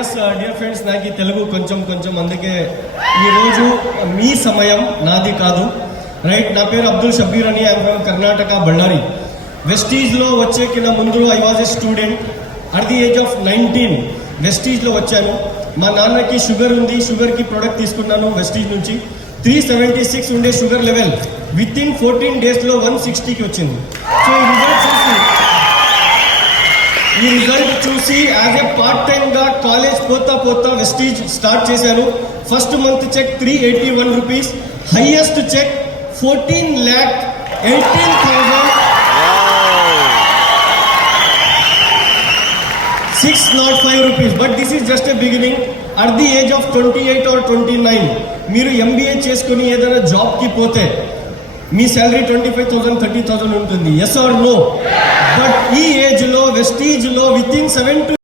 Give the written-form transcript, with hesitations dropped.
Yes dear friends, నాకు ఈ తెలుగు కొంచెం అందుకే ఈరోజు మీ సమయం నాది కాదు. రైట్, నా పేరు అబ్దుల్ షబీర్ అని, ఐఎమ్ ఫ్రమ్ కర్ణాటక, బళ్ళారి. వెస్టీజ్లో వచ్చే కింద ముందు I was a student at the age of 19. వెస్టీజ్లో వచ్చాను. మా నాన్నకి షుగర్ ఉంది, షుగర్కి ప్రోడక్ట్ తీసుకున్నాను వెస్టీజ్ నుంచి. 376 ఉండే షుగర్ లెవెల్ విత్ ఇన్ 14 డేస్లో 160కి వచ్చింది. సో ఈ రిజల్ట్ చూసి యాజ్ ఎ పార్ట్ టైమ్గా కాలేజ్ పోతా వెస్టీజ్ స్టార్ట్ చేశాను. First month cheque 381 rupees, highest cheque 14,18,605 rupees. But this is just a beginning. At the age of 28 or 29 మీరు MBA చేసుకుని ఏదైనా జాబ్కి పోతే మీ శాలరీ 25,000, 30,000 ఉంటుంది. Yes are no? బట్ ఈ ఏజ్లో వెస్టీజ్లో విత్ ఇన్ 7 to